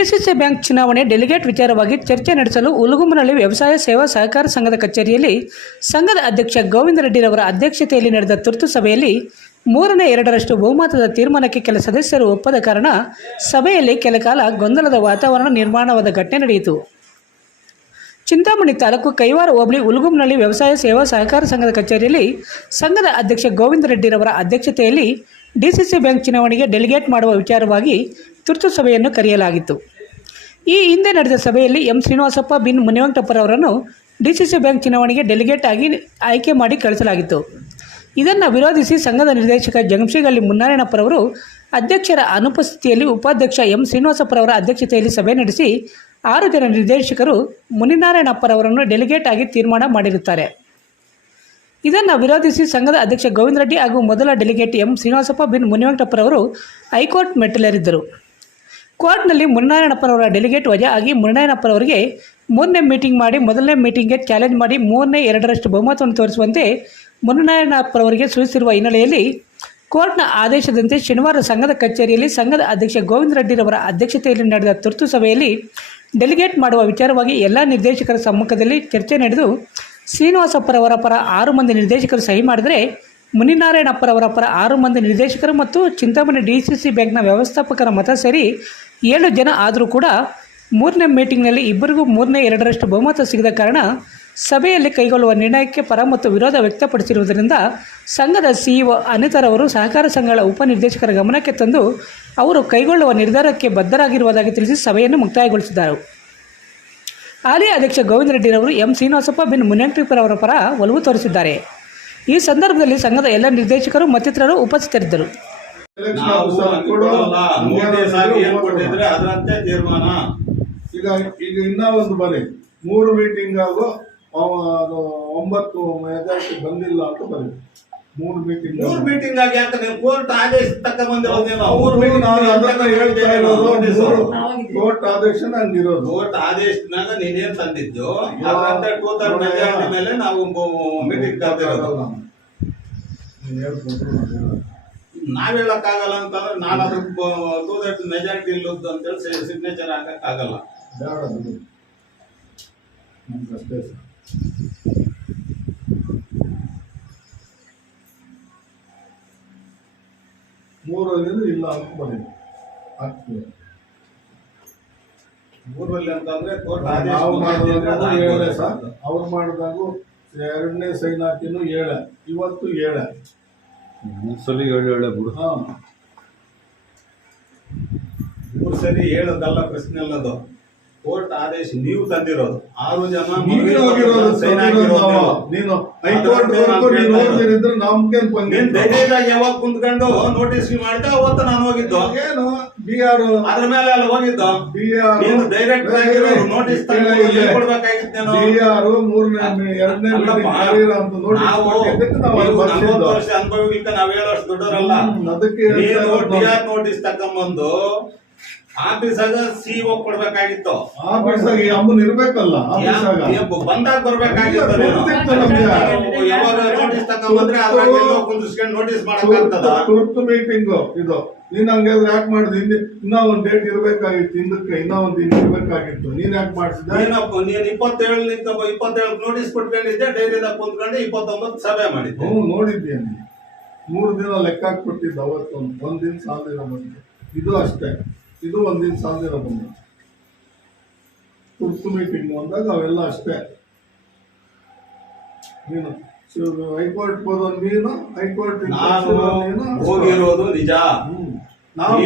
DCC bank ಚುನಾವಣೆ delegate ವಿಚಾರವಾಗಿ ಚರ್ಚೆ ನಡೆಸಲು ಉಲುಗುಮನಹಳ್ಳಿ ವ್ಯವಸಾಯ ಸೇವಾ ಸಹಕಾರ ಸಂಘದ ಕಚೇರಿಯಲ್ಲಿ ಸಂಘದ ಅಧ್ಯಕ್ಷ ಗೋವಿಂದ ರೆಡ್ಡಿರವರ ಅಧ್ಯಕ್ಷತೆಯಲ್ಲಿ ನಡೆದ ತುರ್ತು ಸಭೆಯಲ್ಲಿ ಮೂರನೇ ಎರಡರಷ್ಟು ಬಹುಮತದ ತೀರ್ಮಾನಕ್ಕೆ ಕೆಲ ಸದಸ್ಯರು ಒಪ್ಪದ ಕಾರಣ ಸಭೆಯಲ್ಲಿ ಕೆಲಕಾಲ ಗೊಂದಲದ ವಾತಾವರಣ ನಿರ್ಮಾಣವಾದ ಘಟನೆ ನಡೆಯಿತು. ಚಿಂತಾಮಣಿ ತಾಲೂಕು ಕೈವಾರ ಹೋಬಳಿ ಉಲುಗುಮನಹಳ್ಳಿ ವ್ಯವಸಾಯ ಸೇವಾ ಸಹಕಾರ ಸಂಘದ ಕಚೇರಿಯಲ್ಲಿ ಸಂಘದ ಅಧ್ಯಕ್ಷ ಗೋವಿಂದ ರೆಡ್ಡಿರವರ ಅಧ್ಯಕ್ಷತೆಯಲ್ಲಿ ಡಿಸಿಸಿ ಬ್ಯಾಂಕ್ ಚುನಾವಣೆಗೆ ಡೆಲಿಗೇಟ್ ಮಾಡುವ ವಿಚಾರವಾಗಿ ತುರ್ತು ಸಭೆಯನ್ನು ಕರೆಯಲಾಗಿತ್ತು. ಈ ಹಿಂದೆ ನಡೆದ ಸಭೆಯಲ್ಲಿ ಎಂ ಶ್ರೀನಿವಾಸಪ್ಪ ಬಿನ್ ಮುನಿವೆಂಕಟಪ್ಪರವರನ್ನು ಡಿಸಿಸಿ ಬ್ಯಾಂಕ್ ಚುನಾವಣೆಗೆ ಡೆಲಿಗೇಟ್ ಆಗಿ ಆಯ್ಕೆ ಮಾಡಿ ಕಳಿಸಲಾಗಿತ್ತು. ಇದನ್ನು ವಿರೋಧಿಸಿ ಸಂಘದ ನಿರ್ದೇಶಕ ಜಂಶಿಗಲ್ಲಿ ಮುನ್ನಾರಾಯಣಪ್ಪರವರು ಅಧ್ಯಕ್ಷರ ಅನುಪಸ್ಥಿತಿಯಲ್ಲಿ ಉಪಾಧ್ಯಕ್ಷ ಎಂ ಶ್ರೀನಿವಾಸಪ್ಪರವರ ಅಧ್ಯಕ್ಷತೆಯಲ್ಲಿ ಸಭೆ ನಡೆಸಿ ಆರು ಜನ ನಿರ್ದೇಶಕರು ಮುನಿನಾರಾಯಣಪ್ಪರವರನ್ನು ಡೆಲಿಗೇಟ್ ಆಗಿ ತೀರ್ಮಾನ ಮಾಡಿರುತ್ತಾರೆ. ಇದನ್ನು ವಿರೋಧಿಸಿ ಸಂಘದ ಅಧ್ಯಕ್ಷ ಗೋವಿಂದ ರೆಡ್ಡಿ ಹಾಗೂ ಮೊದಲ ಡೆಲಿಗೇಟ್ ಎಂ ಶ್ರೀನಿವಾಸಪ್ಪ ಬಿನ್ ಮುನಿವೆಂಕಟಪ್ಪರವರು ಹೈಕೋರ್ಟ್ ಮೆಟ್ಟಿಲೇರಿದ್ದರು. ಕೋರ್ಟ್ನಲ್ಲಿ ಮುನಿನಾರಾಯಣಪ್ಪನವರ ಡೆಲಿಗೇಟ್ ವಜಾ ಆಗಿ ಮುನಿನಾರಾಯಣಪ್ಪನವರಿಗೆ ಮೂರನೇ ಮೀಟಿಂಗ್ ಮಾಡಿ ಮೊದಲನೇ ಮೀಟಿಂಗ್ಗೆ ಚಾಲೆಂಜ್ ಮಾಡಿ ಮೂರನೇ ಎರಡರಷ್ಟು ಬಹುಮತವನ್ನು ತೋರಿಸುವಂತೆ ಮುನಿನಾರಾಯಣಪ್ಪನವರಿಗೆ ಸೂಚಿಸಿರುವ ಹಿನ್ನೆಲೆಯಲ್ಲಿ ಕೋರ್ಟ್ನ ಆದೇಶದಂತೆ ಶನಿವಾರ ಸಂಘದ ಕಚೇರಿಯಲ್ಲಿ ಸಂಘದ ಅಧ್ಯಕ್ಷ ಗೋವಿಂದ ರೆಡ್ಡಿರವರ ಅಧ್ಯಕ್ಷತೆಯಲ್ಲಿ ನಡೆದ ತುರ್ತು ಸಭೆಯಲ್ಲಿ ಡೆಲಿಗೇಟ್ ಮಾಡುವ ವಿಚಾರವಾಗಿ ಎಲ್ಲ ನಿರ್ದೇಶಕರ ಸಮ್ಮುಖದಲ್ಲಿ ಚರ್ಚೆ ನಡೆದು ಶ್ರೀನಿವಾಸಪ್ಪರವರ ಪರ ಆರು ಮಂದಿ ನಿರ್ದೇಶಕರು ಸಹಿ ಮಾಡಿದರೆ ಮುನಿನಾರಾಯಣಪ್ಪರವರ ಪರ ಆರು ಮಂದಿ ನಿರ್ದೇಶಕರು ಮತ್ತು ಚಿಂತಾಮಣಿ ಡಿಸಿಸಿ ಬ್ಯಾಂಕ್ನ ವ್ಯವಸ್ಥಾಪಕರ ಮತ ಸೇರಿ ಏಳು ಜನ ಆದರೂ ಕೂಡ ಮೂರನೇ ಮೀಟಿಂಗ್ನಲ್ಲಿ ಇಬ್ಬರಿಗೂ ಮೂರನೇ ಎರಡರಷ್ಟು ಬಹುಮತ ಸಿಗದ ಕಾರಣ ಸಭೆಯಲ್ಲಿ ಕೈಗೊಳ್ಳುವ ನಿರ್ಣಯಕ್ಕೆ ಪರ ಮತ್ತು ವಿರೋಧ ವ್ಯಕ್ತಪಡಿಸಿರುವುದರಿಂದ ಸಂಘದ ಸಿಇಒ ಅನಿತರವರು ಸಹಕಾರ ಸಂಘಗಳ ಉಪನಿರ್ದೇಶಕರ ಗಮನಕ್ಕೆ ತಂದು ಅವರು ಕೈಗೊಳ್ಳುವ ನಿರ್ಧಾರಕ್ಕೆ ಬದ್ಧರಾಗಿರುವುದಾಗಿ ತಿಳಿಸಿ ಸಭೆಯನ್ನು ಮುಕ್ತಾಯಗೊಳಿಸಿದರು. ಹಾಲಿ ಅಧ್ಯಕ್ಷ ಗೋವಿಂದ ರೆಡ್ಡಿರವರು ಎಂ ಶ್ರೀನಿವಾಸಪ್ಪ ಬಿನ್ ಮುನಿಯಂಟಿಪುರವರ ಪರ ಒಲವು ತೋರಿಸಿದ್ದಾರೆ. ಈ ಸಂದರ್ಭದಲ್ಲಿ ಸಂಘದ ಎಲ್ಲ ನಿರ್ದೇಶಕರು ಮತ್ತಿತರರು ಉಪಸ್ಥಿತರಿದ್ದರು. ಅದರಂತೆ ತೀರ್ಮಾನ. ಈಗ ಈಗ ಇನ್ನ ಒಂದು ಬರೀ ಮೂರು ಮೀಟಿಂಗ್ ಅದು ಒಂಬತ್ತು ಮೆಜಾರಿಟಿ ಬಂದಿಲ್ಲ ಅಂತ ಬರೀ ಮೂರು ಮೀಟಿಂಗ್ ಮೂರು ಮೀಟಿಂಗ್ ಆಗಿ ಅಂತ ನೀವು ಕೋರ್ಟ್ ಆದೇಶ ತಕ್ಕ ಬಂದಿರೋದೇನೋ ಮೂರ್ ಮೀಟಿಂಗ್ ನಾವು ಅದನ್ನ ಹೇಳ್ತಾ ಇರೋದು ಕೋರ್ಟ್ ಆದೇಶ ಹಂಗಿರೋದು. ಕೋರ್ಟ್ ಆದೇಶನಾಗ ನೀನೇನ್ ತಂದಿದ್ದು? ಅದರಂತೆ ಟೂ ತರ್ಡ್ ಮೆಜಾರಿಟಿ ಮೇಲೆ ನಾವು ಮೀಟಿಂಗ್ ಕರೆದಿರೋದು. ಹೇಳಲ್ಲ. ನಾವ್ ಹೇಳಕ್ಕಾಗಲ್ಲ ಅಂತಂದ್ರೆ ನಾನು ಅದ್ರ ಟೂ ದಟ್ ಮೆಜಾರಿಟಿ ಇಲ್ಲದ್ದು ಅಂತೇಳಿ ಸಿಗ್ನೇಚರ್ ಹಾಕಕ್ ಆಗಲ್ಲ ಬೇಡ ಅಷ್ಟೇ ಸಾಕು. ಮೂರರಿಂದ ಇಲ್ಲ ಅಂತ ಬಂದಿದೆ ಆಗ್ತದೆ ಮೂರಲ್ಲಿ ಅಂತಂದ್ರೆ ಕೋರ್ಟ್ ಆದೇಶ ಅವ್ರು ಮಾಡಿದಾಗೂ ಎರಡನೇ ಸೈನ್ ಹಾಕಿನೂ ಏಳ. ಇವತ್ತು ಏಳೆ. ಸಲ ಏಳು ಹೇಳ ಬಿಡು. ಹಾಂ. ಮೂರು ಸರಿ ಹೇಳೋದಲ್ಲ ಪ್ರಶ್ನೆ ಅಲ್ಲದು ಕೋರ್ಟ್ ಆದೇಶ ನೀವು ತಂದಿರೋದು. ಆರು ಜನ ನೀವೇ ಹೋಗಿರೋದು ಸೈನ್ ಹಾಕಿರೋದು ನೀವು. ನೀನು ಹೈಕೋರ್ಟ್ ಧೈರ್ಯದಾಗ ಯಾವಾಗ ಕುಂತ್ಕೊಂಡು ನೋಟಿಸ್ ಮಾಡಿದ ಅವತ್ತು ನಾನು ಹೋಗಿದ್ದು. ಏನು? ಬಿ ಆರ್ ಅದ್ರ ಮೇಲೆ ಅಲ್ಲಿ ಹೋಗಿದ್ದು. ಬಿ ಆರ್ ನೀನು ಡೈರೆಕ್ಟ್ ಆಗಿರೋ ನೋಟಿಸ್ ಕೊಡ್ಬೇಕಾಗಿತ್ತು ನಾನು? ಬಿ ಆರ್ ಮೂರನೇ ಎರಡನೇ ನಲ್ವತ್ತು. ವರ್ಷ ಅನುಭವಿಲಿಕ್ಕೆ ನಾವ್ ಹೇಳೋಷ್ಟು ದೊಡ್ಡವರಲ್ಲ. ಅದಕ್ಕೆ ಹೇಳ್ತಾ ನೀನು ಇರೋದು. ಡಿ ಆರ್ ನೋಟಿಸ್ ತಕೊಂಬಂದು ಆಫೀಸಾಗ ಸಿಒ ಕೊಡ್ಬೇಕಾಗಿತ್ತು. ಆಫೀಸಾಗ ಅಮ್ಮನ್ ಇರ್ಬೇಕಲ್ಲ ಆಫೀಸಾಗ ಬಂದಾಗ ಬರ್ಬೇಕಾಗಿತ್ತು ಯಾವಾಗ ನೋಟಿಸ್ ತಕೊಂಬಂದ್ರೆ ಅದ್ರಾಗ ಕುಂದಿಸ್ಕೊಂಡು ನೋಟಿಸ್ ಮಾಡಕ್ಕಾಗ್ತದ ತುರ್ತು ಮೀಟಿಂಗ್ ಇದು. ನೀನ್ ಹಂಗಾದ್ರೆ ಯಾಕೆ ಮಾಡಿದ್? ಹಿಂದೆ ಇನ್ನ ಒಂದ್ ಡೇಟ್ ಇರ್ಬೇಕಾಗಿತ್ತು ಹಿಂದಕ್ಕೆ ಇನ್ನ ಒಂದ್ ದಿನ ಇರ್ಬೇಕಾಗಿತ್ತು. ನೀನ್ ಯಾಕೆ ಮಾಡಿಸಿದ ಏನಪ್ಪ ನೀನ್ ಇಪ್ಪತ್ತೇಳು ನಿಂತ ಇಪ್ಪತ್ತೇಳು ನೋಟಿಸ್ ಕೊಟ್ಕೊಂಡಿದ್ದೆ ಡೈರಿದಾಗ ಕುಂತ್ಕೊಂಡು ಇಪ್ಪತ್ತೊಂಬತ್ತು ಸಭೆ ಮಾಡಿದ್ದೆ. ಹ್ಞೂ ನೋಡಿದ್ದೇನೆ ಮೂರು ದಿನ ಲೆಕ್ಕ ಹಾಕ್ಬಿಟ್ಟಿದ್ದ ಅವತ್ತು ಒಂದು ದಿನ ಸಾಲದಿರೋ ಬಂದು. ಇದು ಅಷ್ಟೇ. ಇದು ಒಂದಿನ ಸಾಧ್ಯ ಬಂದು ತುರ್ತು ಮೀಟಿಂಗ್ ಬಂದಾಗ ಅವೆಲ್ಲ ಅಷ್ಟೇ. ನೀನು ಹೈಕೋರ್ಟ್ ಮೀನು ನೀನು ಹೈಕೋರ್ಟ್ ನಾನು ಹೋಗಿರೋದು ನಿಜ. ನಾವು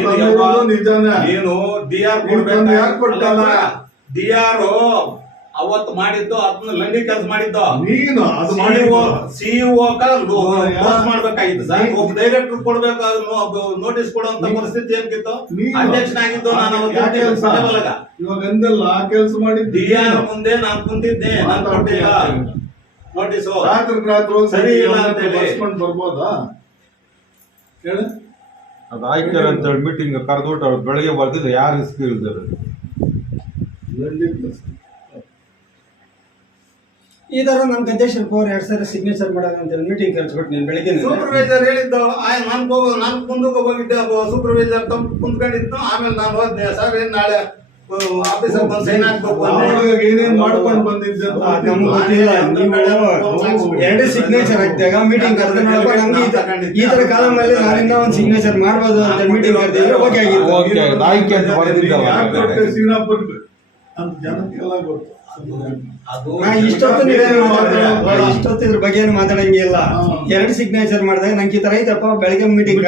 ನಿಜಾನೇ. ನೀನು ಡಿ ಆರ್ ಡಿಆರ್ ತಂದು ಕೊಟ್ಟಲ್ಲ? ಡಿ ಆರ್ ಅವತ್ತು ಮಾಡಿದ್ದು ಅದನ್ನ ಲಂಡಿ ಕೆಲಸ ಮಾಡಿದ್ದು. ನೀನು ಅದು ಸಿಇಒ ಮಾಡಿದ್ದು. ಸಿಇಒ ಮಾಡ್ಬೇಕಾಗಿತ್ತು. ಸರ್ ಒಬ್ಬ ಡೈರೆಕ್ಟರ್ ಕೊಡ್ಬೇಕು ನೋಟಿಸ್ ಕೊಡುವಂತ ಪರಿಸ್ಥಿತಿ ಏನ್ಗಿತ್ತು? ನೀನು- ಅಧ್ಯಕ್ಷನಾಗಿದ್ದು ನಾನು ಇವಾಗ ಎಂದೆಲ್ಲ ಆ ಕೆಲಸ ಮಾಡಿದ್ದು ಆರ್ ಮುಂದೆ ನಾನು ಕುಂತಿದ್ದೆ ನಾನು ಕೊಟ್ಟಿಲ್ಲ. ನೋಟಿಸ್ ರಾತ್ರಿ ರಾತ್ರಿ ಸರಿ ಇಲ್ಲ ಅಂತ ಹೇಳಿ. ಬರ್ಬೋದಾ? ಹೇಳ. ಅದು ಆಯ್ಕೆ ಅಂತ ಹೇಳಿ ಮೀಟಿಂಗ್ ಕರೆದ್ಬಿಟ್ಟು ಅವ್ರು ಬೆಳಗ್ಗೆ ಬರ್ತಿದ್ದು ಯಾರು ರಿಸ್ಕ್ ಇಲ್ದಾರೆ ಈ ತರ ನಮ್ ಗದ್ದೇಶ್ವರ ಪವರ್ ಎರಡ್ ಸಾವಿರ ಸಿಗ್ನೇಚರ್ ಮಾಡೋದು ಅಂತ ಮೀಟಿಂಗ್ ಕರೆಸ್ಬಿಟ್ಟು ನೀನು ಬೆಳಿಗ್ಗೆ ಸೂಪರ್ವೈಸರ್ ಹೇಳಿದ್ದು ಆಯ್ ನಾನು ಹೋಗೋ ನಾನು ಮುಂದಕ್ಕೆ ಹೋಗಿದ್ದೆ ಸೂಪರ್ವೈಸರ್ ತಮ್ಮ ಕುಂತ್ಕೊಂಡಿದ್ದು ಆಮೇಲೆ ನಾನು ಹೋದ್ದೆ ಸರ್ ಏನ್ ನಾಳೆ ಆಫೀಸರ್ ಬಂದು ಸೈನ್ ಹಾಕ್ಬೇಕು ಏನೇನ್ ಮಾಡ್ಕೊಂಡು ಬಂದಿದ್ದೆ ಎರಡು ಸಿಗ್ನೇಚರ್ ಹಾಕಿದಾಗ ಮೀಟಿಂಗ್ ಕರೆದು ಈ ತರ- ಕಾಲಮ್ ಅಲ್ಲಿ ನಾನಿನ್ನ ಒಂದು ಸಿಗ್ನೇಚರ್ ಮಾಡ್ಬೋದು ಅಂತ ಮೀಟಿಂಗ್ ಕರೆದಿದ್ರೆ ಓಕೆ ಆಗಿತ್ತು. ಓಕೆ ಆಯ್ಕೆ ಅಂತ ಬರ್ದಿದ್ದಲ್ಲ ಯಾಕೆ ಕೊಟ್ಟೆ ಶ್ರೀರಾಮ್ಪುರಕ್ಕೆ ಅಂತ ಜನಕ್ಕೆಲ್ಲ ಗೊತ್ತು. ಅದು ನಾ ಇಷ್ಟೊತ್ತು ನೀವೇನು ಮಾತಾಡೋದು ಇಷ್ಟೊತ್ತು ಇದ್ರ ಬಗ್ಗೆ ಏನು ಮಾತಾಡಂಗಿಲ್ಲ ಎರಡು ಸಿಗ್ನೇಚರ್ ಮಾಡಿದಾಗ ನಂಗೆ ಈ ತರ ಐತಪ್ಪ ಬೆಳಗ್ಗೆ ಮೀಟಿಂಗ್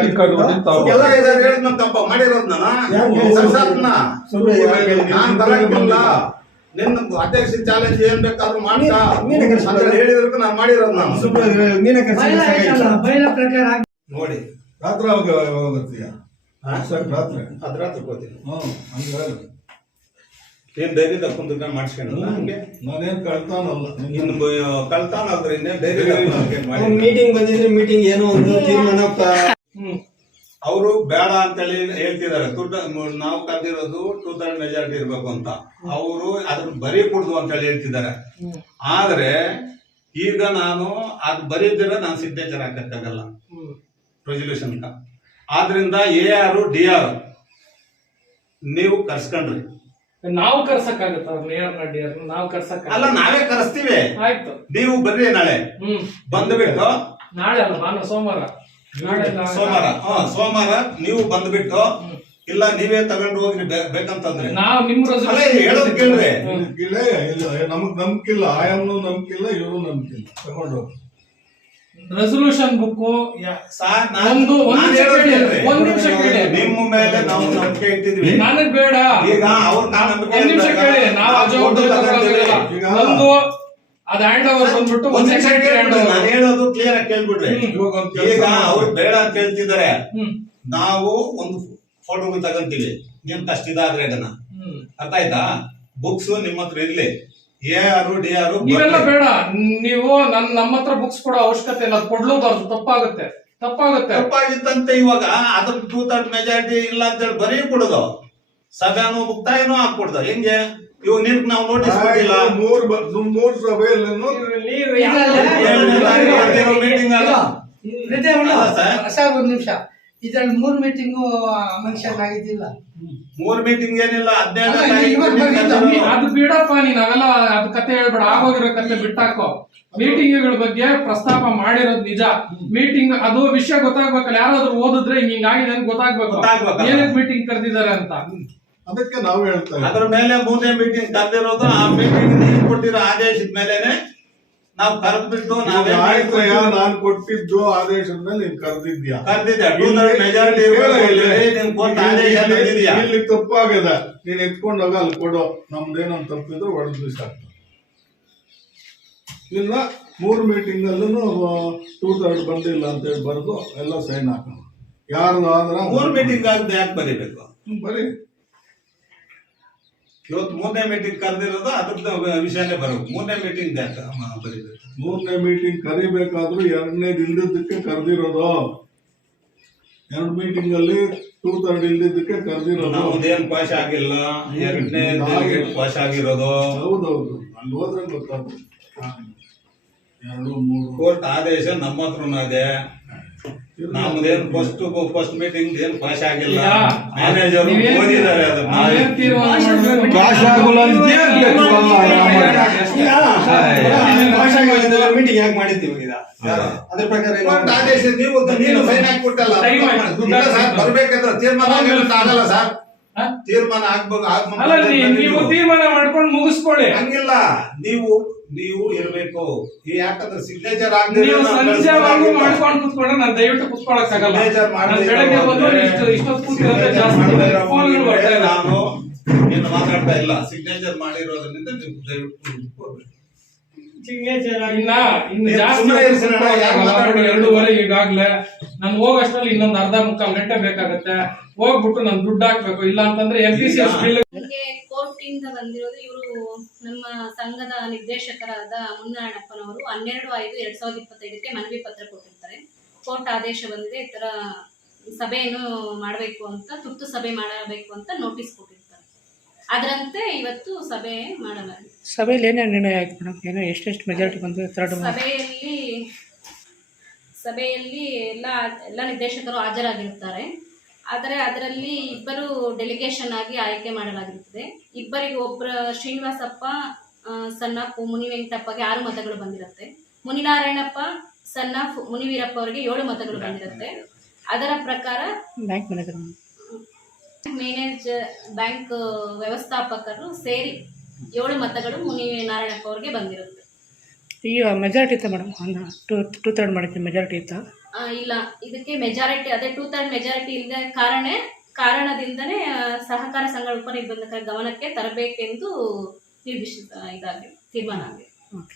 ನಿನ್ನ ಅಧ್ಯಕ್ಷ ಚಾಲೆಂಜ್ ಏನ್ ಬೇಕಾದ್ರೂ ಮಾಡ್ತಾ. ನೀನೇ ಹೇಳಿದ್ರು ನಾನು ಮಾಡಿರೋದು ನಾನು. ನೋಡಿ. ರಾತ್ರಿ ಅವಾಗ ಹೋಗತ್ತೀಯ ರಾತ್ರಿ. ಅದ್ರ ತಗೋತೀನಿ ಹ್ಮ್ ಹಂಗಾಗಿ ಏನ್ ಧೈರ್ಯದ ಕುಂದ್ರೆ ಮಾಡಿಸ್ಕೊಂಡಲ್ಲ ಹಂಗೆ? ನಾನೇನ್ ಕಳ್ತಾನಲ್ಲ? ಇನ್ನು ಕಳ್ತಾನ ಇನ್ನೇನ್ ಮಾಡಿ ಮೀಟಿಂಗ್ ಬಂದಿದ್ರೆ ಮೀಟಿಂಗ್ ಏನೋ ಒಂದು ತೀರ್ಮಾನ ಅವರು ಬೇಡ ಅಂತೇಳಿ ಹೇಳ್ತಿದ್ದಾರೆ ತುರ್ಟ ನಾವು ಕರೆದಿರೋದು ಟೂ ಥರ್ಡ್ ಮೆಜಾರಿಟಿ ಇರ್ಬೇಕು ಅಂತ. ಅವರು ಅದನ್ನ ಬರೀ ಕುಡ್ದು ಅಂತ ಹೇಳಿ ಹೇಳ್ತಿದ್ದಾರೆ ಆದ್ರೆ ಈಗ ನಾನು ಅದು ಬರೀದಿರ ನಾನು ಸಿಗ್ನೇಚರ್ ಹಾಕಕ್ಕಾಗಲ್ಲ. ರೆಸೊಲ್ಯೂಷನ್ ಆದ್ರಿಂದ ಎ ಆರ್ ಡಿ ಆರ್ ನೀವು ಕರ್ಸ್ಕೊಂಡ್ರಿ. ನಾವು ಕರ್ಸಕ್ಕಾಗತ್ತ ಮೇಯರ್ ನಡಿಯರ್ ನಾವು ಕರ್ಸಕ್ ಅಲ್ಲ ನಾವೇ ಕರೆಸ್ತೀವಿ. ಆಯ್ತು. ನೀವು ಬರ್ರಿ ನಾಳೆ. ಹ್ಮ್. ಬಂದ್ಬಿಟ್ಟು ನಾಳೆ ಅಲ್ಲ ಭಾನು ಸೋಮವಾರ. ನಾಳೆ ನಾಳೆ- ಸೋಮವಾರ. ಹಾ ಸೋಮವಾರ ನೀವು ಬಂದ್ಬಿಟ್ಟು ಇಲ್ಲ ನೀವೇ ತಗೊಂಡು ಹೋಗ್ರಿ ಬೇ- ಬೇಕಂತಂದ್ರೆ. ನಾವು ನಿಮ್ ಅಲ್ಲ, ಹೇಳೋದ್ ಕೇಳ್ರಿ. ಇಲ್ಲ ಇಲ್ಲ ನಮಗ್ ನಂಬಿಕಿಲ್ಲ ಆಯಮ್ನು ನಂಬಿಕಿಲ್ಲ ಇವರು ನಂಬಿಕಿಲ್ಲ. ತಗೊಂಡು ರೆಸೊಲ್ಯೂಷನ್ ಬುಕ್ ಸಾರ್ ನಾನ್- ಒಂದು ಒಂದ್ ನಿಮಿಷ ಕೇಳಿ ನಿಮ್ಮ ಮೇಲೆ ನಾವು ನಂಬಿಕೆ ಇಟ್ಟಿದ್ವಿ ನನಗ್ ಬೇಡ. ಈಗ ಅವ್ರ ನಾನ್ ಒಂದ್ ನಿಮಿಷ ಕೇಳಿ. ನಾವು ಆ ಜವಾಬ್ದಾರಿ ಒಂದು ಅದ್ ಹ್ಯಾಂಡ್ ಓವರ್ ಬಂದ್ಬಿಟ್ಟು ಒಂದ್ ನಿಮಿಷ ನಾನು ಹೇಳೋದು ಕ್ಲಿಯರ್ ಆಗಿ ಒಂದ್ ಈಗ ಅವ್ರು ಬೇಡ ಅಂತ ಹೇಳ್ತಿದ್ದಾರೆ. ನಾವು ಒಂದು ಫೋಟೋಗಳು ತಗೊಂತೀವಿ. ನಿಮ್ ಕಷ್ಟ ಇದಾದ್ರೆ ಅದನ್ನ. ಹ್ಮ್. ಅರ್ಥ ಆಯ್ತಾ? ಬುಕ್ಸ್ ನಿಮ್ಮ ಹತ್ರ ಇರ್ಲಿ. ಎ ಆರು ಡಿ ಆರು ನೀವೆಲ್ಲ ಬೇಡ ನೀವು ನನ್ ನಮ್ಮ ಹತ್ರ ಬುಕ್ಸ್ ಕೊಡೋ ಅವಶ್ಯಕತೆ ಇಲ್ಲ ಅದ್ ಕೊಡ್ಲೂಬಾರ್ದು ತಪ್ಪಾಗುತ್ತೆ ತಪ್ಪಾಗುತ್ತೆ ತಪ್ಪಾಗಿತ್ತಂತೆ ಇವಾಗ ಅದ್ರ ಟೂ ತರ್ಡ್ ಮೆಜಾರಿಟಿ ಇಲ್ಲ ಅಂತ ಹೇಳಿ ಬರೀ ಕೊಡುದು ಸಭೆನೂ ಮುಕ್ತಾಯನೂ ಹಾಕೊಡ್ದ ಹೆಂಗೆ ಇವಾಗ ನಿನ್ ನಾವು ನೋಟಿಸ್ ಕೊಟ್ಟಿಲ್ಲ ಮೂರ್ ಮೂರ್ ಸಭೆಯಲ್ಲಿ ಮೀಟಿಂಗ್ ಅಲ್ಲ ಸರ್ ಒಂದ್ ನಿಮಿಷ ಇದ್ರಲ್ಲಿ ಮೂರ್ ಮೀಟಿಂಗು ಮನುಷ್ಯನ್ ಆಗಿದ್ದಿಲ್ಲ. ಮೂರ್ ಮೀಟಿಂಗ್ ಏನಿಲ್ಲ ಅಲ್ಲ, ನೀ- ಅದು ಬಿಡಪ್ಪ ನೀನ್ ಅವೆಲ್ಲ ಅದ್ ಕತೆ ಹೇಳ್ಬೇಡ ಆಗೋಗಿರೋ ಕತೆ ಬಿಟ್ಟಾಕೋ. ಮೀಟಿಂಗ್ಗಳ ಬಗ್ಗೆ ಪ್ರಸ್ತಾಪ ಮಾಡಿರೋದು ನಿಜ. ಮೀಟಿಂಗ್ ಅದು ವಿಷಯ ಗೊತ್ತಾಗ್ಬೇಕಲ್ಲ. ಯಾರಾದ್ರೂ ಓದಿದ್ರೆ ಹಿಂಗ್ ಹಿಂಗಾಗಿದೆ ಅಂತ ಗೊತ್ತಾಗ್ಬೇಕು. ಏನಕ್ಕೆ ಮೀಟಿಂಗ್ ಕರೆದಿದ್ದಾರೆ ಅಂತ? ಅದಕ್ಕೆ ನಾವು ಹೇಳ್ತೇವೆ ಅದರ ಅದ್ರ ಮೇಲೆ ಮೂರನೇ ಮೀಟಿಂಗ್ ಕರೆದಿರೋದು ಆ ಮೀಟಿಂಗ್ ನೀವು ಕೊಟ್ಟಿರೋ ಆದೇಶದ ಮೇಲೆನೆ ನಾವು ಕರೆದ್ಬಿಟ್ಟು ನಾವೇ ನಾನ್ ಕೊಟ್ಟಿದ್ದು ಆದೇಶದ ಮೇಲೆ ನೀನ್ ಕರೆದಿದ್ಯಾ? ಕರೆದಿದ್ದೆ ಟೂ ಥರ್ಡ್ ಮೆಜಾರಿಟಿ ನಿಮ್ ಕೋರ್ಟ್ ಆದೇಶ ತಂದಿದ್ಯಾ ಇಲ್ಲಿ ತಪ್ಪಾಗಿದೆ. ನೀನ್ ಎತ್ಕೊಂಡೋಗ ಅಲ್ಲಿ ಕೊಡು. ನಮ್ದೇನೋ ತಪ್ಪಿದ್ರೆ ಹೊಡೆದ್ ಬಿಸಾಕ್ತಾರೆ ಇಲ್ಲ ಮೂರು ಮೀಟಿಂಗ್ ಅಲ್ಲೂ ಟೂ ಥರ್ಡ್ ಬಂದಿಲ್ಲ ಅಂತ ಹೇಳಿ ಬರೆದು ಎಲ್ಲ ಸೈನ್ ಹಾಕೋಣ. ಯಾರು ಆದ್ರ ಮೂರು ಮೀಟಿಂಗ್ ಆಗದೆ ಯಾಕೆ ಬರೀಬೇಕು? ಬರೀ ಇವತ್ತು ಮೂರನೇ ಮೀಟಿಂಗ್ ಕರೆದಿರೋದು ಅದ್ರದ್ದು ವಿಷಯನೇ ಬರಬೇಕು ಮೂರನೇ ಮೀಟಿಂಗ್ ಯಾಕೆ ಬರೀಬೇಕು? ಮೂರನೇ ಮೀಟಿಂಗ್ ಕರಿಬೇಕಾದ್ರೂ ಎರಡನೇ ಇಲ್ದಿದ್ದಕ್ಕೆ ಕರೆದಿರೋದು. ಎರಡು ಮೀಟಿಂಗ್ ಅಲ್ಲಿ ಟೂ ತರ್ಡ್ ಇಲ್ದಿದ್ದಕ್ಕೆ ಕರೆದಿರೋದು. ನಮ್ದೇನ್ ಪಾಸ್ ಆಗಿಲ್ಲ ಎರಡನೇ ಪಾಶ್ ಪಾಸ್ ಆಗಿರೋದು. ಹೌದೌದು. ಅಲ್ಲಿ ಹೋದ್ರೆ ಗೊತ್ತಾಗ್ತದೆ ಎರಡು ಮೂರು. ಕೋರ್ಟ್ ಆದೇಶ ನಮ್ಮ ಹತ್ರನೂ ಇದೆ. ನಮ್ದೇನ್ ಫಸ್ಟ್ ಫಸ್ಟ್ ಮೀಟಿಂಗ್ ಏನ್ ಪಾಸ್ ಆಗಿಲ್ಲ. ಮ್ಯಾನೇಜರ್ ಓದಿದ್ದಾರೆ ಅದನ್ನ? ಭಾಷೆ ಆಗೋಲ್ಲ ಹೇಳ್ಬೇಕು ಮೀಟಿಂಗ್ ಯಾಕೆ ಮಾಡಿದ್ದೀವಿ ಈಗ? ಅದ್ರ ಪ್ರಕಾರ ಆದೇಶ ನೀವು ನೀನು ಸೈನ್ ಹಾಕ್ಬಿಟ್ಟಲ್ಲ. ಸರ್ ಬರ್ಬೇಕಾದ್ರೆ ತೀರ್ಮಾನ ಆಗಲ್ಲ ಸರ್. ಆಗ್ಬೇಕು ತೀರ್ಮಾನ ಮಾಡ್ಕೊಂಡು ಮುಗಿಸ್ಕೊಳ್ಳಿ. ಹಂಗಿಲ್ಲ. ನೀವು ನೀವು ಇರಬೇಕು. ಯಾಕಂದ್ರೆ ಸಿಗ್ನೇಚರ್ ನೀವು ಸಂಜೆವರೆಗೂ ಮಾಡ್ಕೊಂಡು ಕುತ್ಕೊಂಡ್ರೆ ನಾನು ದಯವಿಟ್ಟು ಕುತ್ಕೊಳಕ್ ಆಗಲ್ಲ. ನಾನು ಬೆಳಗ್ಗೆ ಬಂದು ಇರೋದು ಇಷ್ಟು ಇಷ್ಟೊತ್ತು ಕೂತಿರೋದೇ ಜಾಸ್ತಿ ಫೋನ್ಗಳು ಬರ್ತಾ ಇಲ್ಲ. ನಾನು ಏನು ಮಾತಾಡ್ತಾ ಇಲ್ಲ. ಸಿಗ್ನೇಚರ್ ಮಾಡಿರೋದ್ರಿಂದ ನೀವು ದಯವಿಟ್ಟು ಕೂತ್ಕೊಳ್ಬೇಕು. ಇನ್ನ ಜಾಸ್ತಿ ಎರಡೂವರೆ ಈಗಾಗ್ಲೇ ನಾನು ಹೋಗಷ್ಟ್ರಲ್ಲಿ ಇನ್ನೊಂದು ಅರ್ಧ ಮುಕ್ಕಾಲ್ ಗಂಟೆ ಬೇಕಾಗತ್ತೆ. ಹೋಗ್ಬಿಟ್ಟು ನಾನು ದುಡ್ಡು ಹಾಕ್ಬೇಕು. ಇಲ್ಲ ಅಂತಂದ್ರೆ M P C S bill court ಇಂದ ಬಂದಿರೋದು ಇವರು ನಮ್ಮ ಸಂಘದ ನಿರ್ದೇಶಕರಾದ ಮುನ್ನಾರಾಯಣಪ್ಪನವರು ಹನ್ನೆರಡು ಐದು ಎರಡ್ ಸಾವಿರದ ಇಪ್ಪತ್ತೈದಕ್ಕೆ ಮನವಿ ಪತ್ರ ಕೊಟ್ಟಿರ್ತಾರೆ. ಕೋರ್ಟ್ ಆದೇಶ ಬಂದಿದೆ ಈ ತರ ಸಭೆಯನ್ನು ಮಾಡಬೇಕು ಅಂತ ತುರ್ತು ಸಭೆ ಮಾಡಬೇಕು ಅಂತ ನೋಟಿಸ್ ಕೊಟ್ಟಿರ್ತಾರೆ. ಅದರಂತೆ ಇವತ್ತು ಸಭೆ ಮಾಡಲಾಗಿದೆ. ಸಭೆಯಲ್ಲಿ ಏನೇನು ನಿರ್ಣಯ ಆಯ್ತು ಮೇಡಮ್? ಏನೋ ಎಷ್ಟೆಷ್ಟು ಮೆಜಾರಿಟಿ ಬಂತು ಥರ್ಡ್ ಸಭೆಯಲ್ಲಿ ಸಭೆಯಲ್ಲಿ ಎಲ್ಲ ಎಲ್ಲ ನಿರ್ದೇಶಕರು ಹಾಜರಾಗಿರುತ್ತಾರೆ ಆದರೆ ಅದರಲ್ಲಿ ಇಬ್ಬರು ಡೆಲಿಗೇಷನ್ ಆಗಿ ಆಯ್ಕೆ ಮಾಡಲಾಗಿರುತ್ತದೆ. ಇಬ್ಬರಿಗೆ ಒಬ್ಬರ ಶ್ರೀನಿವಾಸಪ್ಪ ಸಣ್ಣ ಆಫ್ ಮುನಿ ವೆಂಕಟಪ್ಪಗೆ ಆರು ಮತಗಳು ಬಂದಿರುತ್ತೆ. ಮುನಿನಾರಾಯಣಪ್ಪ ಸಣ್ಣ ಮುನಿವೀರಪ್ಪ ಅವರಿಗೆ ಏಳು ಮತಗಳು ಬಂದಿರುತ್ತೆ. ಅದರ ಪ್ರಕಾರ ಬ್ಯಾಂಕ್ ಮ್ಯಾನೇಜರ್ ಮ್ಯಾನೇಜ್ ಬ್ಯಾಂಕ್ ವ್ಯವಸ್ಥಾಪಕರು ಸೇರಿ ಏಳು ಮತಗಳು ಮುನಿ ನಾರಾಯಣಪ್ಪ ಅವರಿಗೆ ಬಂದಿರುತ್ತೆ. ಈಗ ಮೆಜಾರಿಟಿ ಇತ್ತ ಮೇಡಮ್ ಟೂ ಟೂ ತರ್ಡ್ ಮಾಡಿದ್ದೆ ಮೆಜಾರಿಟಿ ಇತ್ತ? ಆ, ಇಲ್ಲ ಇದಕ್ಕೆ ಮೆಜಾರಿಟಿ ಅದೇ ಟೂ ಥರ್ಡ್ ಮೆಜಾರಿಟಿ ಇಲ್ಲದ ಕಾರಣ ಕಾರಣದಿಂದನೇ ಸಹಕಾರ ಸಂಘ ಉಪನಿಬಂಧಕರ ಗಮನಕ್ಕೆ ತರಬೇಕೆಂದು ನಿರ್ದಿಷ್ಟ ಇದಾಗಿದೆ ತೀರ್ಮಾನ ಆಗಿದೆ. ಓಕೆ